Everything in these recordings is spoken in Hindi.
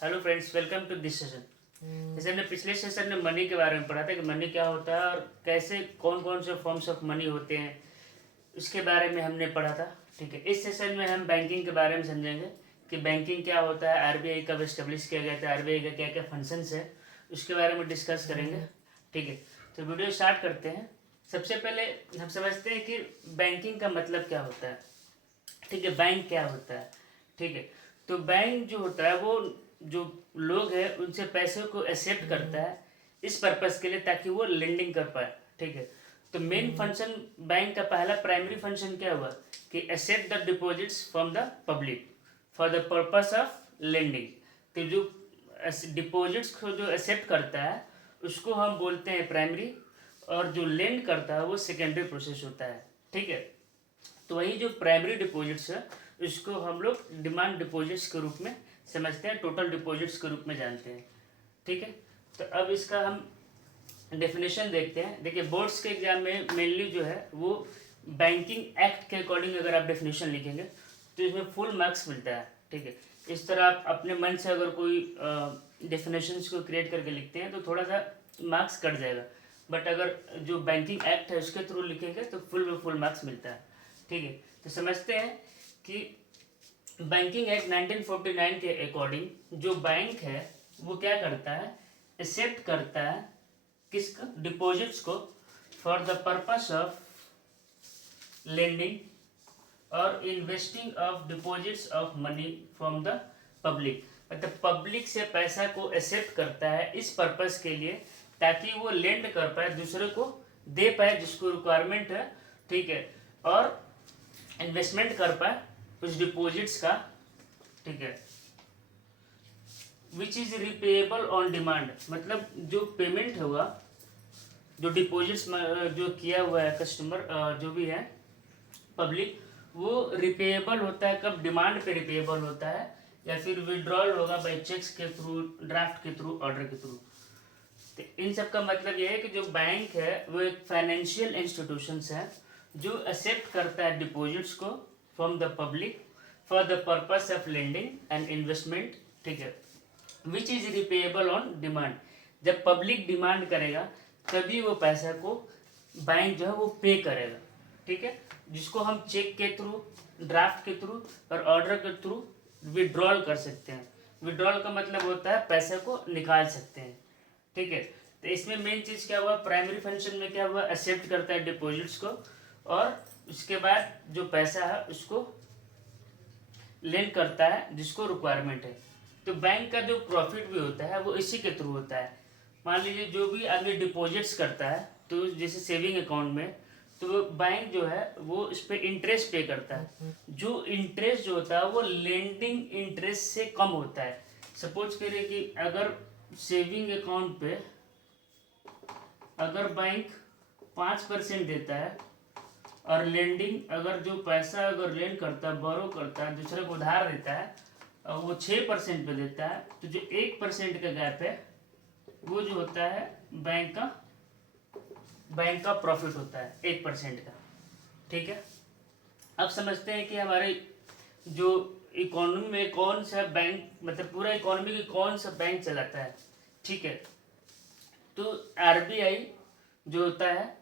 Hello friends, welcome to this session. जैसे हमने पिछले सेशन में मनी के बारे में पढ़ा था कि मनी क्या होता है और कैसे कौन कौन से फॉर्म्स ऑफ मनी होते हैं, उसके बारे में हमने पढ़ा था। ठीक है, इस सेशन में हम बैंकिंग के बारे में समझेंगे कि बैंकिंग क्या होता है, आरबीआई कब एस्टेब्लिश किया गया था, आरबीआई का क्या क्या फंक्शंस है, उसके बारे में डिस्कस करेंगे। ठीक है, तो वीडियो स्टार्ट करते हैं। सबसे पहले हम समझते हैं कि बैंकिंग का मतलब क्या होता है। ठीक है, बैंक क्या होता है। ठीक है, तो बैंक जो होता है वो जो लोग हैं उनसे पैसे को एक्सेप्ट करता है इस पर्पस के लिए ताकि वो लेंडिंग कर पाए। ठीक है, तो मेन फंक्शन बैंक का पहला प्राइमरी फंक्शन क्या हुआ कि accept the deposits from the public for the purpose of lending. तो जो डिपॉजिट्स को जो एक्सेप्ट करता है उसको हम बोलते हैं प्राइमरी, और जो लेंड करता है वो सेकेंडरी प्रोसेस होता है। ठीक है, तो वही जो प्राइमरी डिपॉजिट्स है इसको हम लोग डिमांड डिपॉजिट्स के रूप में समझते हैं, टोटल डिपॉजिट्स के रूप में जानते हैं। ठीक है, तो अब इसका हम डेफिनेशन देखते हैं। देखिए, बोर्ड्स के एग्जाम में मेनली जो है वो बैंकिंग एक्ट के अकॉर्डिंग अगर आप डेफिनेशन लिखेंगे तो इसमें फुल मार्क्स मिलता है। ठीक है, इस तरह आप अपने मन से अगर कोई डेफिनेशंस को क्रिएट करके लिखते हैं तो थोड़ा सा मार्क्स कट जाएगा, बट अगर जो बैंकिंग एक्ट है उसके थ्रू लिखेंगे तो फुल मार्क्स मिलता है। ठीक है, तो समझते हैं कि बैंकिंग एक्ट 1949 के अकॉर्डिंग जो बैंक है वो क्या करता है, एक्सेप्ट करता है किसका, डिपॉजिट्स को for the purpose of lending और investing of deposits of money from the public. मतलब पब्लिक से पैसा को एक्सेप्ट करता है इस पर्पस के लिए ताकि वो लेंड कर पाए, दूसरे को दे पाए जिसको रिक्वायरमेंट है। ठीक है, और इन्वेस्टमेंट कर पाए उस डिपॉजिट्स का। ठीक है, विच इज रिपेएबल ऑन डिमांड, मतलब जो पेमेंट होगा, जो डिपॉजिट्स जो किया हुआ है कस्टमर जो भी है पब्लिक, वो रिपेएबल होता है कब, डिमांड पे रिपेएबल होता है, या फिर विड्रॉल होगा बाई चेक्स के थ्रू, ड्राफ्ट के थ्रू, ऑर्डर के थ्रू। तो इन सब का मतलब ये है कि जो बैंक है वो एक फाइनेंशियल इंस्टीट्यूशंस है जो एक्सेप्ट करता है डिपॉजिट्स को from the public for the purpose of lending and investment. ठीक है, विच इज रिपेएबल ऑन डिमांड। जब पब्लिक डिमांड करेगा तभी वो पैसा को बैंक जो है वो पे करेगा। ठीक है, जिसको हम चेक के थ्रू, ड्राफ्ट के थ्रू और ऑर्डर के थ्रू विड्रॉल कर सकते हैं। विड्रॉल का मतलब होता है पैसे को निकाल सकते हैं। ठीक है, तो इसमें मेन चीज़ क्या हुआ, प्राइमरी फंक्शन में क्या हुआ, एक्सेप्ट करता है डिपॉजिट्स को और उसके बाद जो पैसा है उसको लेंड करता है जिसको रिक्वायरमेंट है। तो बैंक का जो प्रॉफिट भी होता है वो इसी के थ्रू होता है। मान लीजिए जो भी आदमी डिपॉजिट्स करता है तो जैसे सेविंग अकाउंट में, तो बैंक जो है वो इस पर इंटरेस्ट पे करता है। जो इंटरेस्ट जो होता है वो लेंडिंग इंटरेस्ट से कम होता है। सपोज करिए कि अगर सेविंग अकाउंट पे अगर बैंक 5% देता है और लेंडिंग, अगर जो पैसा अगर लेंड करता है, बोरो करता है, दूसरे को उधार देता है और वो 6% पे देता है, तो जो 1% का गैप है वो जो होता है बैंक का प्रॉफिट होता है 1% का। ठीक है, अब समझते हैं कि हमारे जो इकोनॉमी में कौन सा बैंक, मतलब पूरा इकोनॉमी की कौन सा बैंक चलाता है। ठीक है, तो आरबीआई जो होता है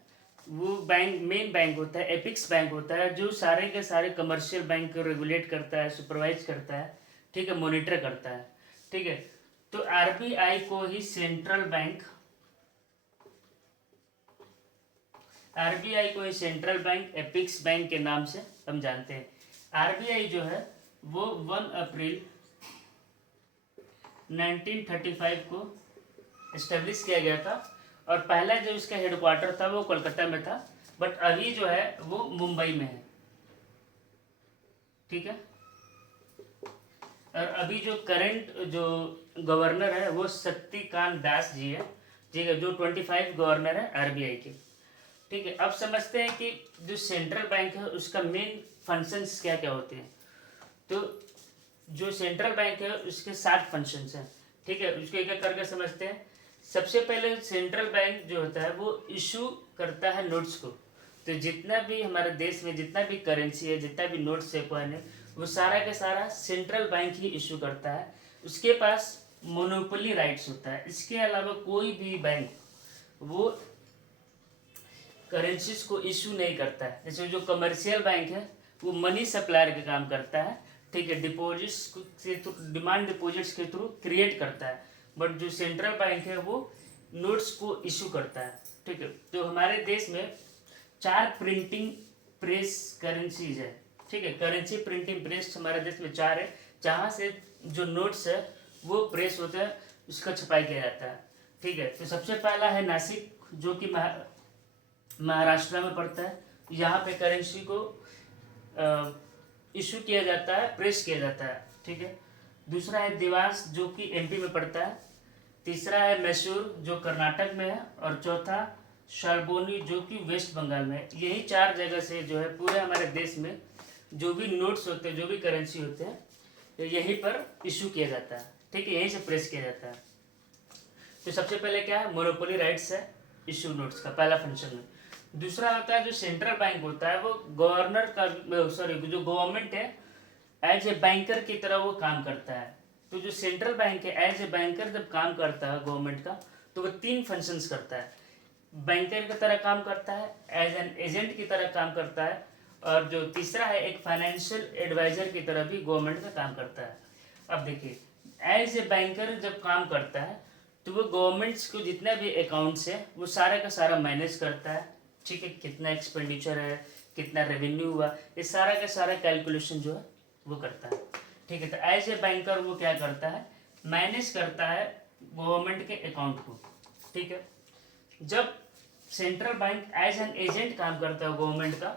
वो बैंक, मेन बैंक होता है, एपिक्स बैंक होता है जो सारे के सारे कमर्शियल बैंक को रेगुलेट करता है, सुपरवाइज करता है। ठीक है, मॉनिटर करता है। ठीक है, तो आरबीआई को ही सेंट्रल बैंक, आरबीआई को ही सेंट्रल बैंक, एपिक्स बैंक के नाम से हम जानते हैं। आरबीआई जो है वो 1 अप्रैल 1935 को इस्टेब्लिश किया गया था और पहला जो इसका हेडक्वार्टर था वो कोलकाता में था, बट अभी जो है वो मुंबई में है। ठीक है, और अभी जो करंट जो गवर्नर है वो शक्तिकांत दास जी है। ठीक है, जो 25 गवर्नर है आरबीआई के। ठीक है, अब समझते हैं कि जो सेंट्रल बैंक है उसका मेन फंक्शंस क्या क्या होते हैं। तो जो सेंट्रल बैंक है उसके 7 फंक्शंस हैं। ठीक है, उसको एक एक करके समझते हैं। सबसे पहले सेंट्रल बैंक जो होता है वो इशू करता है नोट्स को। तो जितना भी हमारे देश में जितना भी करेंसी है, जितना भी नोट्स है, कॉइन है, वो सारा का सारा सेंट्रल बैंक ही इशू करता है। उसके पास मोनोपोली राइट्स होता है। इसके अलावा कोई भी बैंक वो करेंसीज को इशू नहीं करता है। जैसे जो कमर्शियल बैंक है वो मनी सप्लायर का काम करता है, ठीक है, डिपॉजिट्स से डिमांड डिपॉजिट्स के थ्रू क्रिएट करता है। बट जो सेंट्रल बैंक है वो नोट्स को इशू करता है, ठीक है। तो हमारे देश में 4 प्रिंटिंग प्रेस करेंसीज है, ठीक है। करेंसी प्रिंटिंग प्रेस हमारे देश में 4 है, जहाँ से जो नोट्स है वो प्रेस होता है, उसका छपाई किया जाता है, ठीक है। तो सबसे पहला है नासिक, जो कि महाराष्ट्र में पड़ता है। यहाँ पे करेंसी को इशू किया जाता है, प्रेस किया जाता है, ठीक है। दूसरा है देवास, जो कि एमपी में पड़ता है। तीसरा है मैसूर, जो कर्नाटक में है। और चौथा शारबोनी, जो कि वेस्ट बंगाल में है। यही 4 जगह से जो है पूरे हमारे देश में जो भी नोट्स होते हैं, जो भी करेंसी होते हैं, यहीं पर इशू किया जाता है, ठीक है, यहीं से प्रेस किया जाता है। तो सबसे पहले क्या है, मोनोपोली राइट्स है इशू नोट्स का, पहला फंक्शन में। दूसरा होता है जो सेंट्रल बैंक होता है वो गवर्नर का, सॉरी, जो गवर्नमेंट है एज ए बैंकर की तरह वो काम करता है। तो जो सेंट्रल बैंक है एज ए बैंकर जब काम करता है गवर्नमेंट का, तो वो 3 फंक्शंस करता है। बैंकर की तरह काम करता है, एज एन एजेंट की तरह काम करता है, और जो तीसरा है एक फाइनेंशियल एडवाइजर की तरह भी गवर्नमेंट का काम करता है। अब देखिए, एज ए बैंकर जब काम करता है तो वो गवर्नमेंट्स को जितना भी अकाउंट्स है वो सारा का सारा मैनेज करता है, ठीक है। कितना एक्सपेंडिचर है, कितना रेवेन्यू हुआ, ये सारा का सारा कैलकुलेशन जो है वो करता है, ठीक है। तो एज ए बैंकर वो क्या करता है, मैनेज करता है गवर्नमेंट के अकाउंट को, ठीक है। जब central bank as an agent काम करता है गवर्नमेंट का,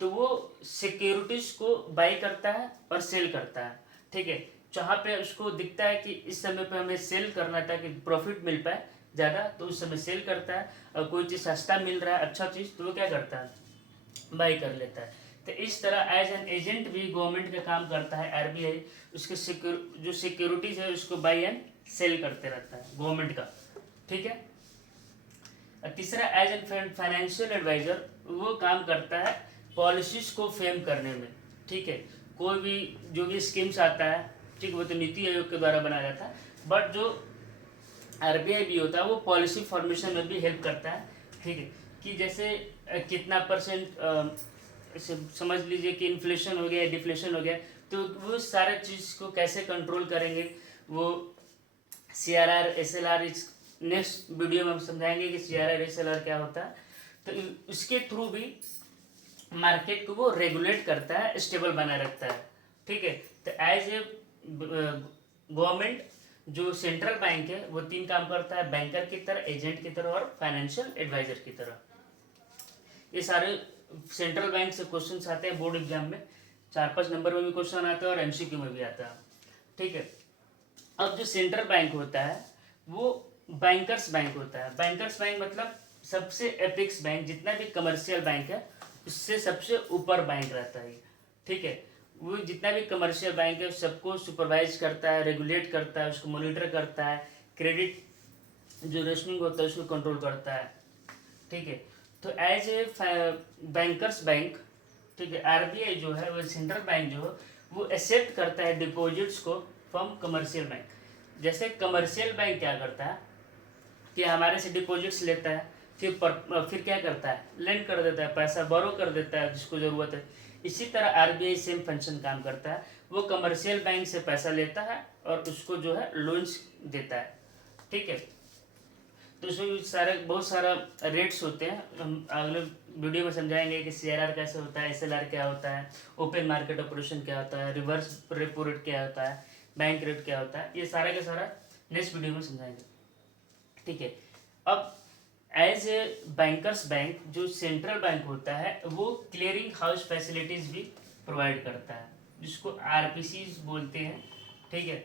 तो वो सिक्योरिटीज को बाई करता है और सेल करता है, ठीक है। जहाँ पे उसको दिखता है कि इस समय पे हमें सेल करना है ताकि प्रॉफिट मिल पाए ज़्यादा, तो उस समय सेल करता है। और कोई चीज़ सस्ता मिल रहा है, अच्छा चीज़, तो वो क्या करता है, बाई कर लेता है। तो इस तरह एज एन एजेंट भी गवर्नमेंट का काम करता है आरबीआई, उसके जो सिक्योरिटीज है उसको बाई एंड सेल करते रहता है गवर्नमेंट का, ठीक है। और तीसरा एज एन फाइनेंशियल एडवाइजर, वो काम करता है पॉलिसीज को फ्रेम करने में, ठीक है। कोई भी जो भी स्कीम्स आता है, ठीक, वो तो नीति आयोग के द्वारा बनाया जाता है, बट जो आरबीआई भी होता है वो पॉलिसी फॉर्मेशन में भी हेल्प करता है, ठीक है। कि जैसे कितना परसेंट समझ लीजिए कि इन्फ्लेशन हो गया, डिफ्लेशन हो गया, तो वो सारे चीज़ को कैसे कंट्रोल करेंगे, वो CRR SLR, इस नेक्स्ट वीडियो में हम समझाएंगे कि CRR SLR क्या होता है। तो उसके थ्रू भी मार्केट को वो रेगुलेट करता है, स्टेबल बनाए रखता है, ठीक है। तो एज ए गवर्नमेंट जो सेंट्रल बैंक है वो 3 काम करता है, बैंकर की तरह, एजेंट की तरह और फाइनेंशियल एडवाइजर की तरह। ये सारे सेंट्रल बैंक से क्वेश्चंस आते हैं बोर्ड एग्जाम में, 4-5 नंबर में भी क्वेश्चन आता है और MCQ में भी आता है, ठीक है। अब जो सेंट्रल बैंक होता है वो बैंकर्स बैंक होता है। बैंकर्स बैंक मतलब सबसे एपिक्स बैंक, जितना भी कमर्शियल बैंक है उससे सबसे ऊपर बैंक रहता है, ठीक है। वो जितना भी कमर्शियल बैंक है सबको सुपरवाइज करता है, रेगुलेट करता है, उसको मॉनिटर करता है, क्रेडिट जो रेशनिंग होता है उसको कंट्रोल करता है, ठीक है। तो एज ए बैंकर्स बैंक, ठीक है, आरबीआई जो है वो सेंट्रल बैंक जो है वो एक्सेप्ट करता है डिपॉजिट्स को फ्रॉम कमर्शियल बैंक। जैसे कमर्शियल बैंक क्या करता है कि हमारे से डिपॉजिट्स लेता है, फिर क्या करता है, लेंड कर देता है, पैसा बोरो कर देता है जिसको ज़रूरत है। इसी तरह आरबीआई सेम फंक्शन काम करता है, वो कमर्शियल बैंक से पैसा लेता है और उसको जो है लोन्स देता है, ठीक है। तो इसमें बहुत सारा रेट्स होते हैं, हम अगले वीडियो में समझाएंगे कि CRR कैसे होता है, SLR क्या होता है, ओपन मार्केट ऑपरेशन क्या होता है, रिवर्स रेपो रेट क्या होता है, बैंक रेट क्या होता है, ये सारा का सारा नेक्स्ट वीडियो में समझाएंगे, ठीक है। अब एज ए बैंकर्स बैंक जो सेंट्रल बैंक होता है वो क्लियरिंग हाउस फैसिलिटीज भी प्रोवाइड करता है, जिसको RPCs बोलते हैं, ठीक है।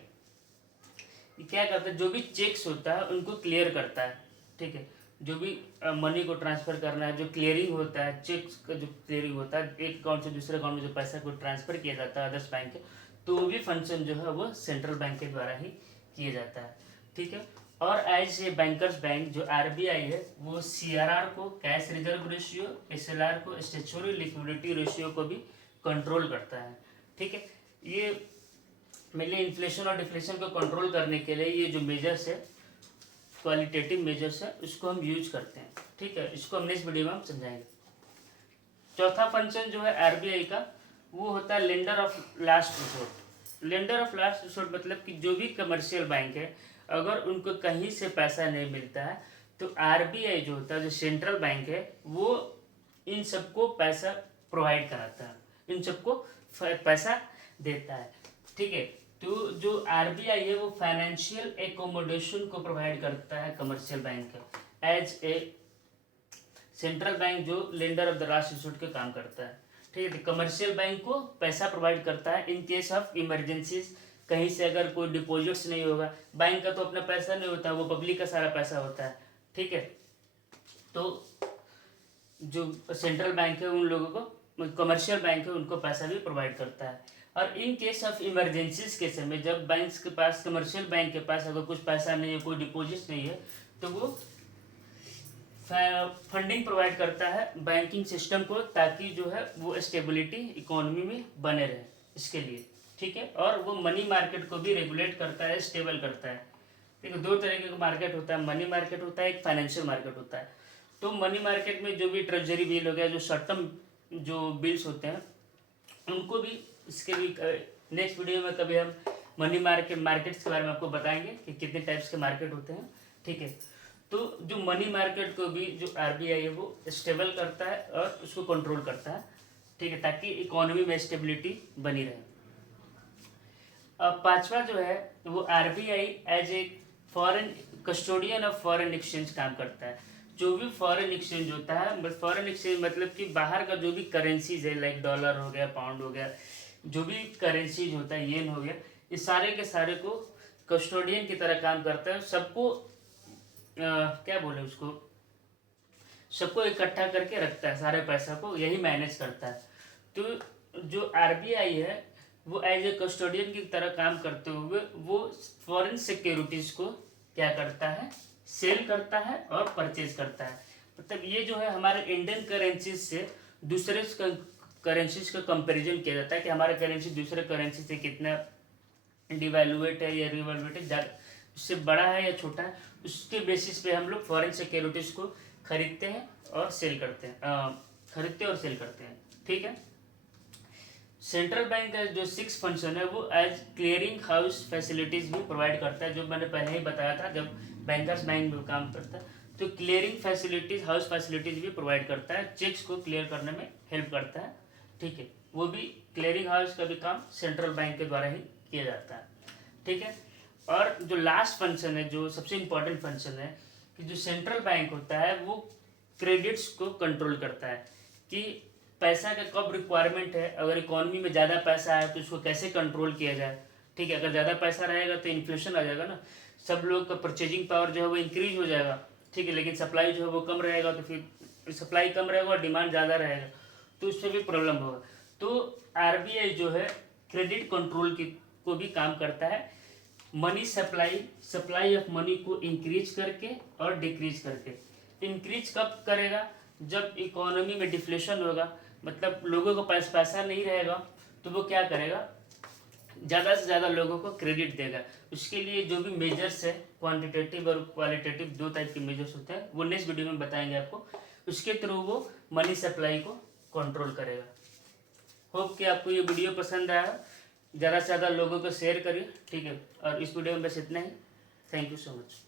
ये क्या करता है, जो भी चेक्स होता है उनको क्लियर करता है, ठीक है। जो भी मनी को ट्रांसफ़र करना है, जो क्लियरिंग होता है, चेक्स का जो क्लियरिंग होता है, एक अकाउंट से दूसरे अकाउंट में जो पैसा को ट्रांसफ़र किया जाता है अदर्स बैंक के, तो वो भी फंक्शन जो है वो सेंट्रल बैंक के द्वारा ही किया जाता है, ठीक है। और एज ए बैंकर्स बैंक जो आरबीआई है वो CRR को, कैश रिजर्व रेशियो, SLR को, स्टैट्यूटरी लिक्विडिटी रेशियो को भी कंट्रोल करता है, ठीक है। ये मेनली इन्फ्लेशन और डिफ्लेशन को कंट्रोल करने के लिए ये जो मेजर्स है, क्वालिटेटिव मेजर्स है, उसको हम यूज करते हैं। ठीक है, इसको हम नेक्स्ट वीडियो में हम समझाएंगे। चौथा फंक्शन जो है आरबीआई का, वो होता है lender of last resort. Lender of last resort मतलब कि जो भी कमर्शियल बैंक है, अगर उनको कहीं से पैसा नहीं मिलता है तो आरबीआई जो होता है, जो सेंट्रल बैंक है, वो इन सबको पैसा प्रोवाइड कराता है, इन सबको पैसा देता है। ठीक है, तो जो आरबीआई है वो फाइनेंशियल एकोमोडेशन को प्रोवाइड करता है कमर्शियल बैंक का, एज ए सेंट्रल बैंक जो lender of the last resort का काम करता है। ठीक है, कमर्शियल बैंक को पैसा प्रोवाइड करता है इन केस ऑफ इमरजेंसीज। कहीं से अगर कोई डिपॉजिट्स नहीं होगा, बैंक का तो अपना पैसा नहीं होता, वो पब्लिक का सारा पैसा होता है। ठीक है, तो जो सेंट्रल बैंक है उन लोगों को, कमर्शियल बैंक है उनको पैसा भी प्रोवाइड करता है। और इन केस ऑफ इमरजेंसीज के समय जब बैंक के पास, कमर्शियल बैंक के पास अगर कुछ पैसा नहीं है, कोई डिपॉजिट नहीं है, तो वो फंडिंग प्रोवाइड करता है बैंकिंग सिस्टम को, ताकि जो है वो स्टेबिलिटी इकोनॉमी में बने रहे इसके लिए। ठीक है, और वो मनी मार्केट को भी रेगुलेट करता है, स्टेबल करता है। ठीक है, दो तरीके का मार्केट होता है, मनी मार्केट होता है, एक फाइनेंशियल मार्केट होता है। तो मनी मार्केट में जो भी ट्रेजरी बिल हो गया, जो शॉर्ट टर्म जो बिल्स होते हैं, उनको भी, इसके भी नेक्स्ट वीडियो में कभी हम मनी मार्केट्स के बारे में आपको बताएंगे कि कितने टाइप्स के मार्केट होते हैं। ठीक है, तो जो मनी मार्केट को भी जो आरबीआई है वो स्टेबल करता है और उसको कंट्रोल करता है। ठीक है, ताकि इकोनॉमी में स्टेबिलिटी बनी रहे। अब पांचवा जो है वो RBI as a foreign custodian of foreign exchange काम करता है। जो भी फॉरेन एक्सचेंज होता है, फॉरेन एक्सचेंज मतलब कि बाहर का जो भी करेंसीज है, लाइक डॉलर हो गया, पाउंड हो गया, जो भी करेंसीज होता है, येन हो गया, इस सारे के सारे को कस्टोडियन की तरह काम करता है। सबको क्या बोले उसको, सबको इकट्ठा करके रखता है, सारे पैसा को यही मैनेज करता है। तो जो आरबीआई है वो एज ए कस्टोडियन की तरह काम करते हुए वो फॉरेन सिक्योरिटीज को क्या करता है, सेल करता है और परचेज करता है। मतलब ये जो है हमारे इंडियन करेंसीज से दूसरे करेंसीज का कंपैरिजन किया जाता है कि हमारा करेंसी दूसरे करेंसी से कितना डिवैल्यूएट है या रिवैल्यूएट है, उससे बड़ा है या छोटा है, उसके बेसिस पे हम लोग फॉरेन सिक्योरिटीज को खरीदते हैं और सेल करते हैं, खरीदते और सेल करते हैं। ठीक है, सेंट्रल बैंक का जो सिक्स फंक्शन है वो एज क्लियरिंग हाउस फैसिलिटीज भी प्रोवाइड करता है, जो मैंने पहले ही बताया था जब बैंकर्स बैंक में काम करता है। तो क्लियरिंग फैसिलिटीज, हाउस फैसिलिटीज भी प्रोवाइड करता है, चेक्स को क्लियर करने में हेल्प करता है। ठीक है, वो भी क्लियरिंग हाउस का भी काम सेंट्रल बैंक के द्वारा ही किया जाता है। ठीक है, और जो लास्ट फंक्शन है, जो सबसे इम्पोर्टेंट फंक्शन है, कि जो सेंट्रल बैंक होता है वो क्रेडिट्स को कंट्रोल करता है कि पैसा का कब रिक्वायरमेंट है, अगर इकोनॉमी में ज़्यादा पैसा है तो उसको कैसे कंट्रोल किया जाए। ठीक है, अगर ज़्यादा पैसा रहेगा तो इन्फ्लेशन आ जाएगा ना, सब लोग का परचेजिंग पावर जो है वो इंक्रीज हो जाएगा। ठीक है, लेकिन सप्लाई जो है वो कम रहेगा, तो फिर सप्लाई कम रहेगा और डिमांड ज़्यादा रहेगा, तो उससे भी प्रॉब्लम होगा। तो आरबीआई जो है क्रेडिट कंट्रोल की को भी काम करता है, मनी सप्लाई ऑफ मनी को इंक्रीज करके और डिक्रीज करके। इंक्रीज कब करेगा, जब इकोनॉमी में डिफ्लेशन होगा, मतलब लोगों को पास पैसा नहीं रहेगा, तो वो क्या करेगा, ज़्यादा से ज़्यादा लोगों को क्रेडिट देगा। उसके लिए जो भी मेजर्स है, क्वांटिटेटिव और क्वालिटेटिव, दो टाइप के मेजर्स होते हैं, वो नेक्स्ट वीडियो में बताएंगे आपको। उसके थ्रू वो मनी सप्लाई को कंट्रोल करेगा। होप कि आपको ये वीडियो पसंद आया, ज़्यादा से ज़्यादा लोगों को शेयर करिए। ठीक है, और इस वीडियो में बस इतना ही। Thank you so much.